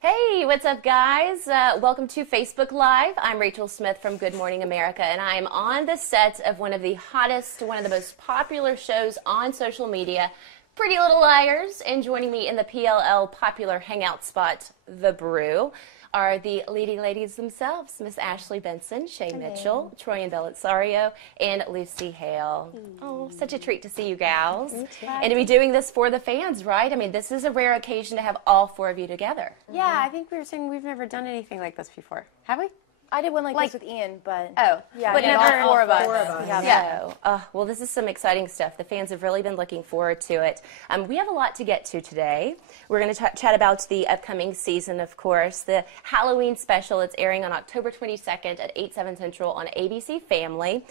Hey, what's up, guys? Welcome to Facebook Live. I'm Rachel Smith from Good Morning America, and I am on the set of one of the hottest, one of the most popular shows on social media, Pretty Little Liars. And joining me in the PLL popular hangout spot, The Brew, are the leading ladies themselves, Miss Ashley Benson, Shay Mitchell, Troy and Belisario, and Lucy Hale. Oh, such a treat to see you gals. And to be doing this for the fans, right? I mean, this is a rare occasion to have all four of you together. Yeah, I think we were saying we've never done anything like this before. Have we? I did one like this with Ian, but yeah, but never all four of us. Yeah. Well, this is some exciting stuff. The fans have really been looking forward to it. We have a lot to get to today. We're going to chat about the upcoming season, of course, the Halloween special. It's airing on October 22nd at 8/7 Central on ABC Family.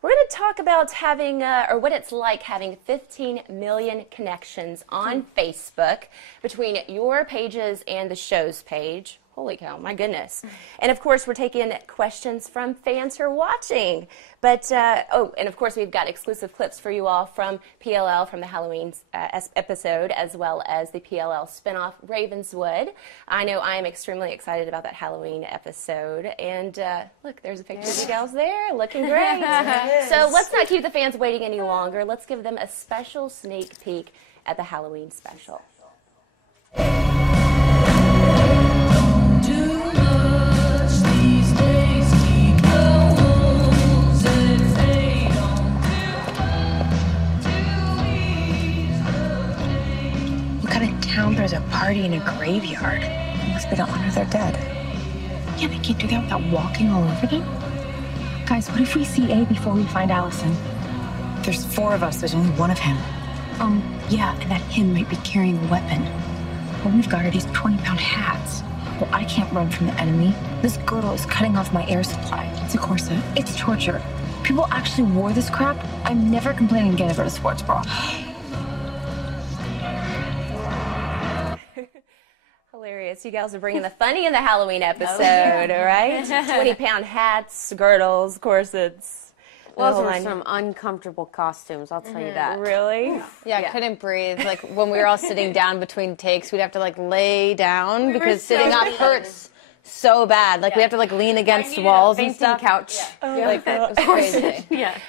We're going to talk about having, or what it's like having 15 million connections on Facebook between your pages and the show's page. Holy cow, my goodness. And of course, we're taking questions from fans who are watching. But, and of course, we've got exclusive clips for you all from PLL, from the Halloween episode, as well as the PLL spinoff, Ravenswood. I know I am extremely excited about that Halloween episode. And look, there's a picture of you gals there, looking great. So let's not keep the fans waiting any longer. Let's give them a special sneak peek at the Halloween special. There's a party in a graveyard. Unless they don't honor their dead. Yeah, they can't do that without walking all over them. Guys, what if we see A before we find Allison? There's 4 of us. There's only one of him. Yeah, and that him might be carrying a weapon. What we've got are these 20-pound hats. Well, I can't run from the enemy. This girdle is cutting off my air supply. It's a corset. It's torture. People actually wore this crap. I'm never complaining again about a sports bra. Hilarious. You guys are bringing the funny in the Halloween episode, all right? 20-pound hats, girdles, corsets. Well, those were some uncomfortable costumes, I'll tell you that. Really? Yeah, I couldn't breathe. Like, when we were all sitting down between takes, we'd have to, like, lay down because sitting up hurts so bad. Like, we have to, like, lean against walls and stuff. Couch. Like, it was crazy.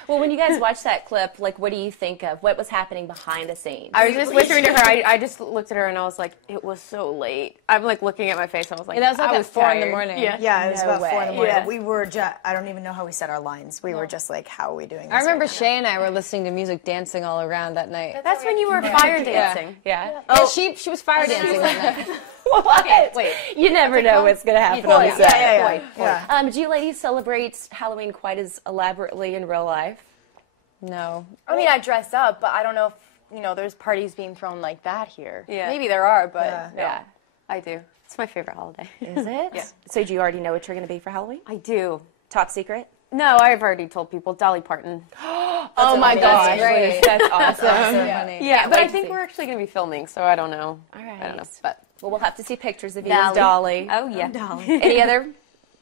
Well, when you guys watch that clip, like, what do you think of? What was happening behind the scenes? I was just whispering to her. I just looked at her and I was like, it was so late. I'm, like, looking at my face and I was like, that was like I was 4 in the morning. Yeah, it was about 4 in the morning. Yeah. We were just, I don't even know how we said our lines. We were just like, how are we doing this? I remember right Shay and I were listening to music, dancing all around that night. That's when you were fire dancing. Yeah. Oh, she was fire dancing that night. What? Okay, wait. You never know what's going to happen on the set. Yeah. Do you ladies celebrate Halloween quite as elaborately in real life? No. I mean, I dress up, but I don't know if, you know, there's parties being thrown like that here. Yeah. Maybe there are, but Yeah. I do. It's my favorite holiday. Is it? Yeah. So do you already know what you're going to be for Halloween? I do. Top secret? No, I've already told people. Dolly Parton. Oh my gosh. Great. That's awesome. Yeah, but I think we're actually going to be filming, so I don't know. All right. I don't know. But Well, we'll have to see pictures of you as Dolly. Oh, yeah. Dolly. Any other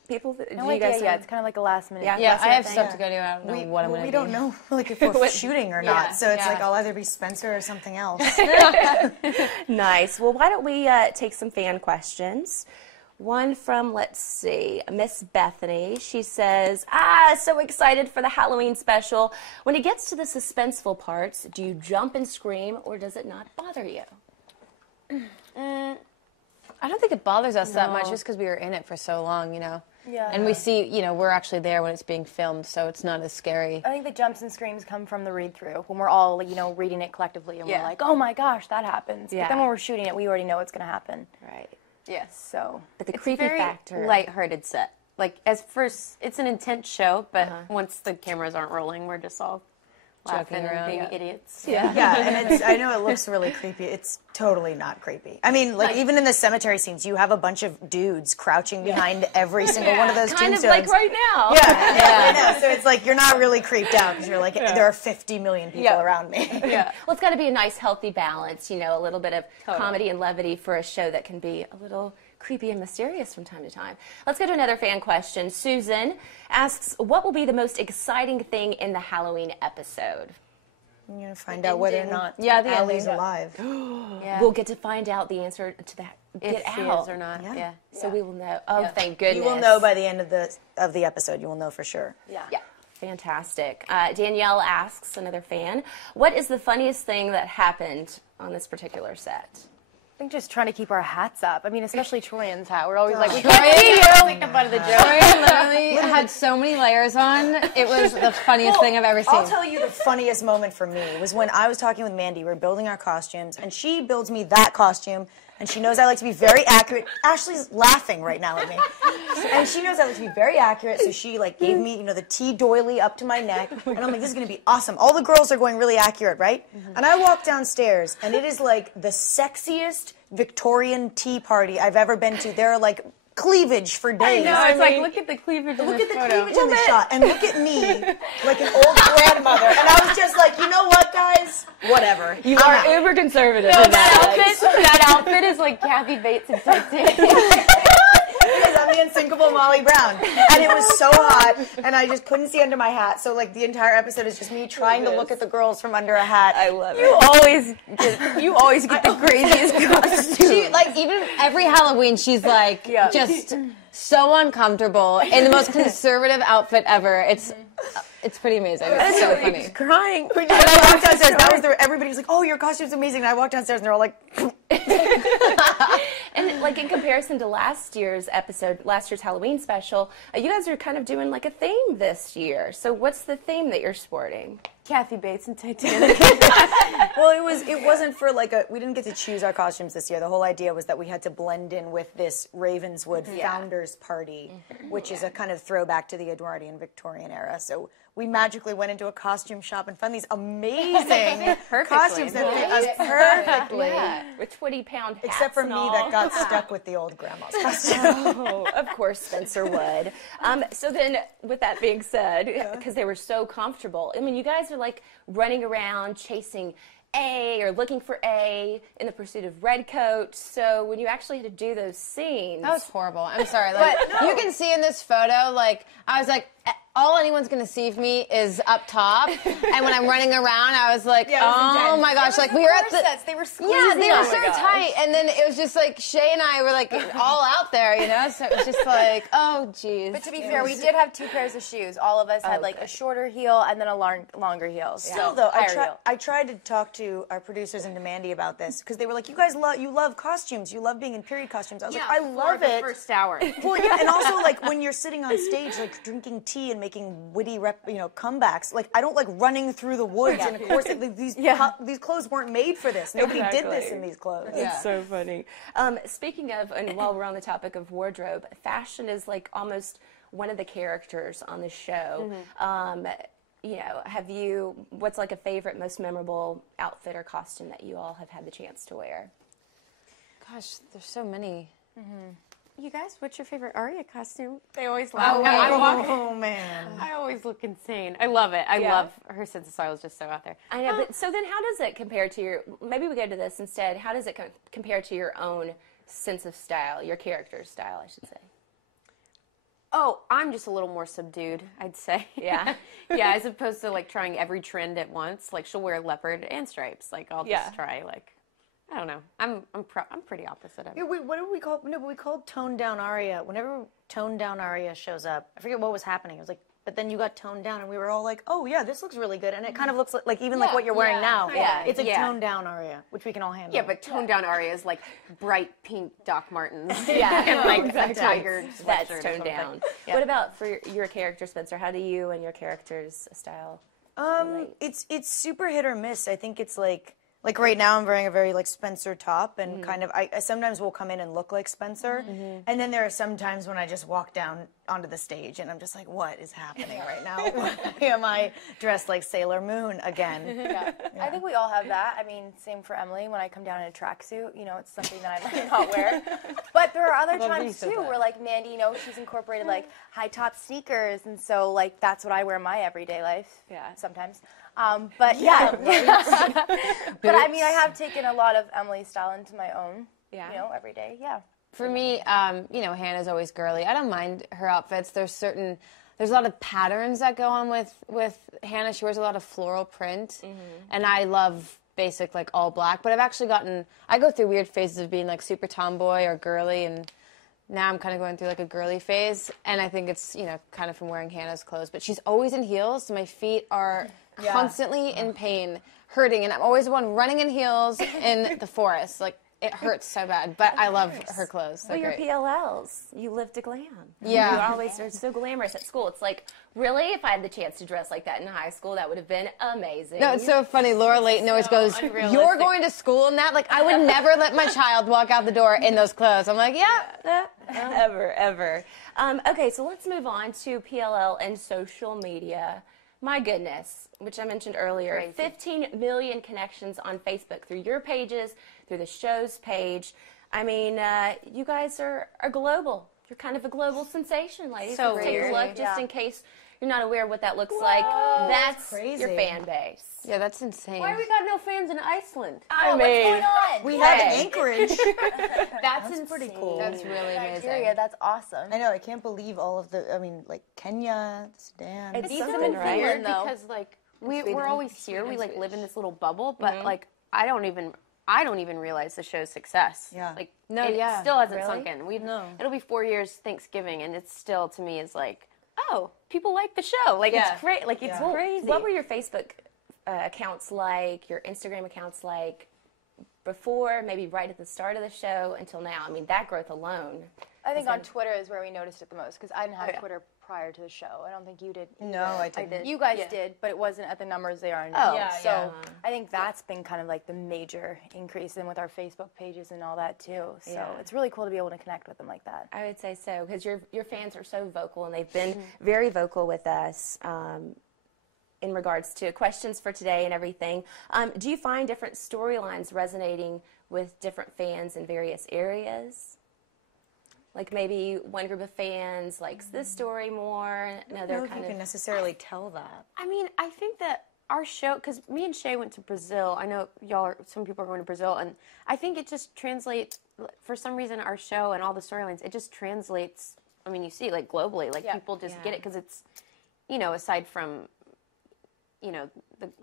people? no idea yet. It's kind of like a last minute. Yeah, I have stuff to go do. I don't know what I'm going to do. We don't know like if we're shooting or not, so it's like I'll either be Spencer or something else. Nice. Well, why don't we take some fan questions? One from, let's see, Miss Bethany. She says, so excited for the Halloween special. When it gets to the suspenseful parts, do you jump and scream, or does it not bother you? I don't think it bothers us that much just because we were in it for so long, you know. Yeah. And we see, you know, we're actually there when it's being filmed, so it's not as scary. I think the jumps and screams come from the read-through, when we're all, you know, reading it collectively, and we're like, oh my gosh, that happens. Yeah. But then when we're shooting it, we already know what's going to happen. Right. Yes. So. But the It's creepy a very factor. lighthearted set. Like, it's an intense show, but once the cameras aren't rolling, we're just all laughing around, being idiots. Yeah, and I know it looks really creepy. It's totally not creepy. I mean, like, even in the cemetery scenes, you have a bunch of dudes crouching behind every single one of those kind tombstones. of like right now. I know. So it's like you're not really creeped out because you're like, there are 50 million people around me. Well, it's got to be a nice, healthy balance, you know, a little bit of comedy and levity for a show that can be a little creepy and mysterious from time to time. Let's go to another fan question. Susan asks, what will be the most exciting thing in the Halloween episode? You're gonna find out whether or not the Allie's ending. alive. We'll get to find out the answer to that. If she is or not. Yeah. So we will know. Oh, thank goodness. You will know by the end of the episode. You will know for sure. Yeah. Fantastic. Danielle asks, another fan, what is the funniest thing that happened on this particular set? I think just trying to keep our hats up. I mean, especially Troyan's hat. We're always like, we Troy, can't see you. It's like the butt of the joke. Troy literally had so many layers on. It was the funniest thing I've ever seen. I'll tell you the funniest moment for me was when I was talking with Mandy. We were building our costumes, and she builds me that costume, and she knows I like to be very accurate. Ashley's laughing right now at me. And she knows I like to be very accurate, so she like gave me, the tea doily up to my neck, and I'm like, this is gonna be awesome. All the girls are going really accurate, right? And I walk downstairs, and it is like the sexiest Victorian tea party I've ever been to. There are like cleavage for days. No, it's like, look at the cleavage in Look this at the photo. cleavage in the shot, and look at me, like an old grandmother. And I was just like, you know what, guys? Whatever. You are uber conservative. No, that outfit is like Kathy Bates in Titanic. Because I'm the unsinkable Molly Brown. And it was so hot, and I just couldn't see under my hat. So, like, the entire episode is just me trying to look at the girls from under a hat. I love it. You always get the craziest costume. She, like, even every Halloween, she's like, just so uncomfortable in the most conservative outfit ever. It's pretty amazing. It's so funny. Crying. When I walked downstairs, everybody was like, oh, your costume's amazing. And I walked downstairs, and they're all like... And like in comparison to last year's Halloween special, you guys are kind of doing like a theme this year. So what's the theme that you're sporting? Kathy Bates in Titanic. Well, it wasn't for like we didn't get to choose our costumes this year. The whole idea was that we had to blend in with this Ravenswood Founders Party, which is a kind of throwback to the Edwardian Victorian era. So we magically went into a costume shop and found these amazing costumes that fit us perfectly. Yeah. With 20-pound hats. Except for and me all. that got stuck with the old grandma's costume. Oh, of course, Spencer would. So then, with that being said, because they were so comfortable, I mean, you guys are like running around chasing A or looking for A in the pursuit of Redcoat. So when you actually had to do those scenes, That was horrible. I'm sorry. Like, you can see in this photo, like, I was like, all anyone's going to see of me is up top. And when I'm running around, I was like, oh my gosh. Like, we were at the... They were squeezing. Yeah, they were so tight. And then it was just like, Shay and I were like all out there, So it was just like, oh, geez. But to be fair, we did have 2 pairs of shoes. All of us had like a shorter heel and then a longer heel. Still, though, I tried to talk to our producers and to Mandy about this because they were like, "You guys love costumes. You love being in period costumes." I was like, "I love it." First hour. Well, yeah, and also like when you're sitting on stage, like drinking tea and making witty, comebacks. Like I don't like running through the woods. And of course, like, these clothes weren't made for this. Nobody did this in these clothes. It's so funny. Speaking of, and while we're on the topic of wardrobe, fashion is like almost one of the characters on the show. What's like a favorite, most memorable outfit or costume that you all have had the chance to wear? Gosh, there's so many. You guys, what's your favorite Aria costume? They always laugh. Oh man! I always look insane. I love it. I love her sense of style is just so out there. I know, but so then how does it compare to your, maybe we go to this instead, how does it compare to your own sense of style, your character's style, I should say? Oh, I'm just a little more subdued, I'd say. Yeah? Yeah, as opposed to like trying every trend at once. Like she'll wear leopard and stripes. Like I'll just try like, I don't know. I'm pretty opposite of it. Yeah, what do we call? No, but we called toned down Aria. Whenever toned down Aria shows up, I forget what was happening. It was like, but then you got toned down, and we were all like, oh yeah, this looks really good, and it kind of looks like even like what you're wearing now. Yeah, it's a toned down Aria, which we can all handle. Yeah, but toned down Aria is like bright pink Doc Martens. Yeah, and like a tiger sweatshirt. That's toned down. Yeah. What about for your character, Spencer? How do you and your character's style relate? It's super hit or miss. I think it's like right now I'm wearing a very like Spencer top and kind of I sometimes will come in and look like Spencer and then there are some times when I just walk down onto the stage and I'm just like, what is happening right now? Why am I dressed like Sailor Moon again? Yeah. I think we all have that. I mean, same for Emily. When I come down in a tracksuit, it's something that I might not wear. But there are other times too where like Mandy, she's incorporated like high top sneakers, and so like that's what I wear in my everyday life. Yeah, sometimes. But yeah, but I mean, I have taken a lot of Emily's style into my own. Every day. Yeah. For me, Hannah's always girly. I don't mind her outfits. There's certain there's a lot of patterns that go on with Hannah. She wears a lot of floral print, and I love basic, like, all black. But I've actually I go through weird phases of being, like, super tomboy or girly, and now I'm kind of going through, like, a girly phase. And I think it's, kind of from wearing Hannah's clothes. But she's always in heels, so my feet are constantly in pain, hurting. And I'm always the one running in heels in the forest. Like, it hurts so bad, but I love her clothes. Well, you're PLLs. You live to glam. Yeah. You always are so glamorous at school. It's like, really, if I had the chance to dress like that in high school, that would have been amazing. No, it's so funny. Laura Layton always goes, "You're going to school in that?" Like, I would never let my child walk out the door in those clothes. I'm like, ever. Okay, so let's move on to PLL and social media. My goodness, which I mentioned earlier, Crazy. 15 million connections on Facebook through your pages, through the show's page. I mean, you guys are global. You're kind of a global sensation, ladies. So Let's take a weird. look, just in case you're not aware of what that looks like. That's crazy. your fan base. yeah, that's insane. Why we got no fans in Iceland? I mean, What's going on? We have an Anchorage. That's pretty cool. That's really amazing. Nigeria, that's awesome. I know. I can't believe all of like Kenya, Sudan. It's Even something, in right? Finland, though. because like we're always here. We like live in this little bubble, but like I don't even realize the show's success. Yeah. Like yeah. it still hasn't Really? sunk in. It'll be 4 years Thanksgiving, and it's still to me is like, oh, people like the show. Like it's great. Like it's crazy. What were your Facebook accounts like, your Instagram accounts like before, maybe right at the start of the show until now? I mean, that growth alone. I think on Twitter is where we noticed it the most because I didn't have Twitter prior to the show. I don't think you did. No, I didn't. You guys did, but it wasn't at the numbers they are now. So I think that's been kind of like the major increase in with our Facebook pages and all that too. So it's really cool to be able to connect with them like that. I would say so, because your fans are so vocal, and they've been very vocal with us in regards to questions for today and everything. Do you find different storylines resonating with different fans in various areas? Like maybe one group of fans likes this story more, another You can necessarily tell that. I mean, I think that our show, because me and Shay went to Brazil. I know some people are going to Brazil, and I think it just translates. For some reason, our show and all the storylines, it just translates. I mean, you see, like globally, like people just get it because it's, aside from,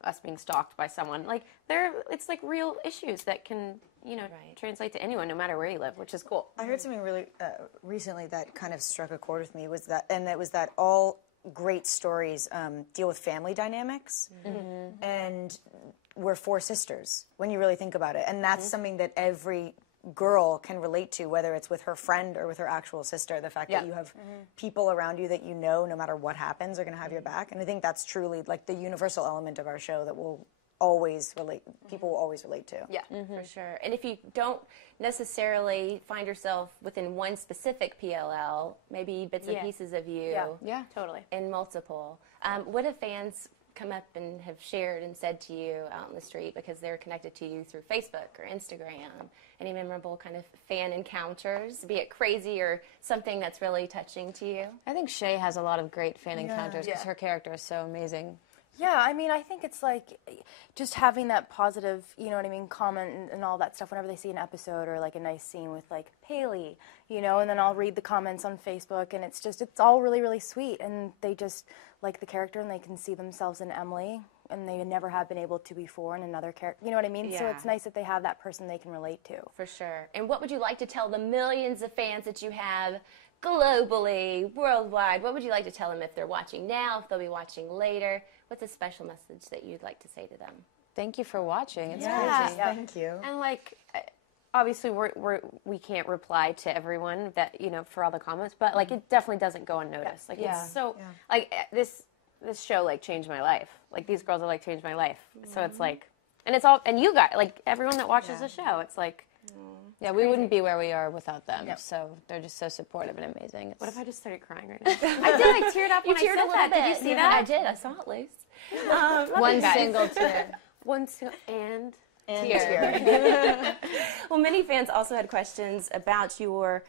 us being stalked by someone, like it's like real issues that can, translate to anyone, no matter where you live, which is cool. I heard something really recently that kind of struck a chord with me. Was that all great stories deal with family dynamics, and we're four sisters when you really think about it, and that's something that every girl can relate to, whether it's with her friend or with her actual sister. The fact that you have people around you that no matter what happens, are going to have your back, and I think that's truly like the universal element of our show that will always relate. People will always relate to. Yeah, for sure. And if you don't necessarily find yourself within one specific PLL, maybe bits and pieces of you, Totally. in multiple. What have fans come up and have shared and said to you out in the street because they're connected to you through Facebook or Instagram? Any memorable kind of fan encounters, be it crazy or something that's really touching to you? I think Shay has a lot of great fan encounters because her character is so amazing. Yeah, I mean, I think it's like just having that positive, comment and all that stuff whenever they see an episode or like a nice scene with like Paley, and then I'll read the comments on Facebook, and it's all really, really sweet, and they just like the character and they can see themselves in Emily, and they never have been able to before in another character, you know what I mean? Yeah. So it's nice that they have that person they can relate to. For sure. And what would you like to tell the millions of fans that you have globally, worldwide? What would you like to tell them if they're watching now, if they'll be watching later? What's a special message that you'd like to say to them? Thank you for watching. It's Yes, crazy. thank you. And like, obviously we can't reply to everyone that for all the comments, but like it definitely doesn't go unnoticed. Like it's so like this show like changed my life. Like these girls are like changed my life. So it's like, and it's all, and you guys, like everyone that watches the show, it's like. Yeah, we wouldn't be where we are without them. So they're just so supportive and amazing. What if I just started crying right now? I did. I teared up when I said that. Did you see that? I did. I saw it, Luce. One single tear. One single and Tear. Well, many fans also had questions about your